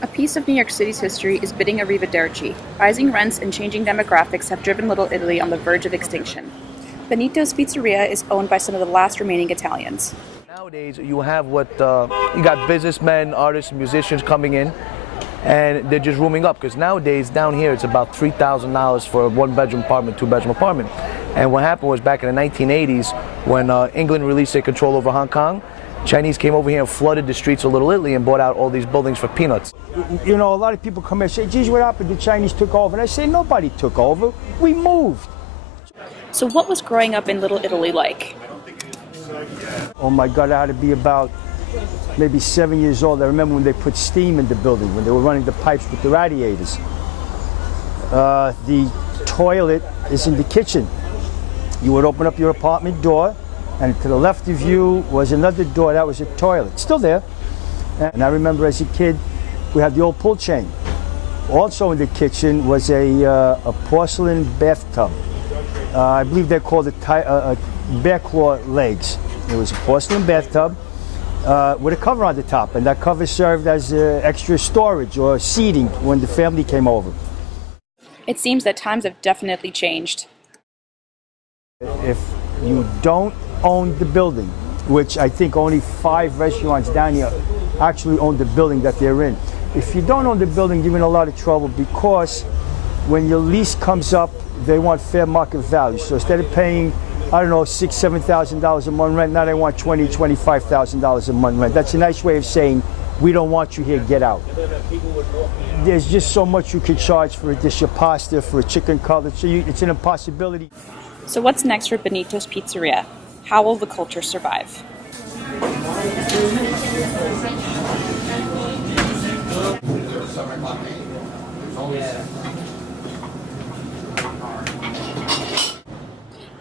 A piece of New York City's history is bidding arrivederci. Rising rents and changing demographics have driven Little Italy on the verge of extinction. Benito's Pizzeria is owned by some of the last remaining Italians. Nowadays, you have you got businessmen, artists, musicians coming in, and they're just rooming up because nowadays down here it's about $3,000 for a one-bedroom apartment, two-bedroom apartment. And what happened was back in the 1980s when England released their control over Hong Kong, Chinese came over here and flooded the streets of Little Italy and bought out all these buildings for peanuts. You know, a lot of people come here and say, geez, what happened? The Chinese took over. And I say, nobody took over. We moved. So what was growing up in Little Italy like? Oh my God, I had to be about maybe 7 years old. I remember when they put steam in the building, when they were running the pipes with the radiators. The toilet is in the kitchen. You would open up your apartment door, and to the left of you was another door, that was a toilet, still there. And I remember as a kid, we had the old pull chain. Also in the kitchen was a porcelain bathtub. I believe they're called bear claw legs. It was a porcelain bathtub with a cover on the top, and that cover served as extra storage or seating when the family came over. It seems that times have definitely changed. If you don't own the building, which I think only 5 restaurants down here actually own the building that they're in. If you don't own the building, you're in a lot of trouble because when your lease comes up, they want fair market value. So instead of paying, I don't know, $6,000, $7,000 a month rent, now they want $20,000, $25,000 a month rent. That's a nice way of saying, we don't want you here, get out. There's just so much you could charge for a dish of pasta, for a chicken cutlet, so it's an impossibility. So what's next for Benito's Pizzeria? How will the culture survive?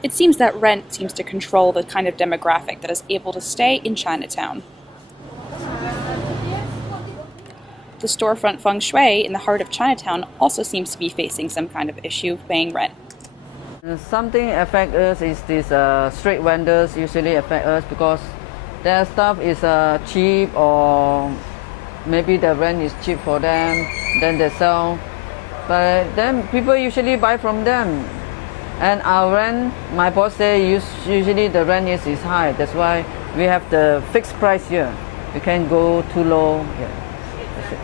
It seems that rent seems to control the kind of demographic that is able to stay in Chinatown. The storefront feng shui in the heart of Chinatown also seems to be facing some kind of issue paying rent. Something affect us is these street vendors usually affect us because their stuff is cheap, or maybe the rent is cheap for them, then they sell. But then people usually buy from them. And our rent, my boss say usually the rent is high. That's why we have the fixed price here. We can't go too low. Yeah, that's it.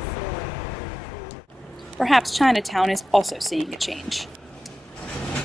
Perhaps Chinatown is also seeing a change.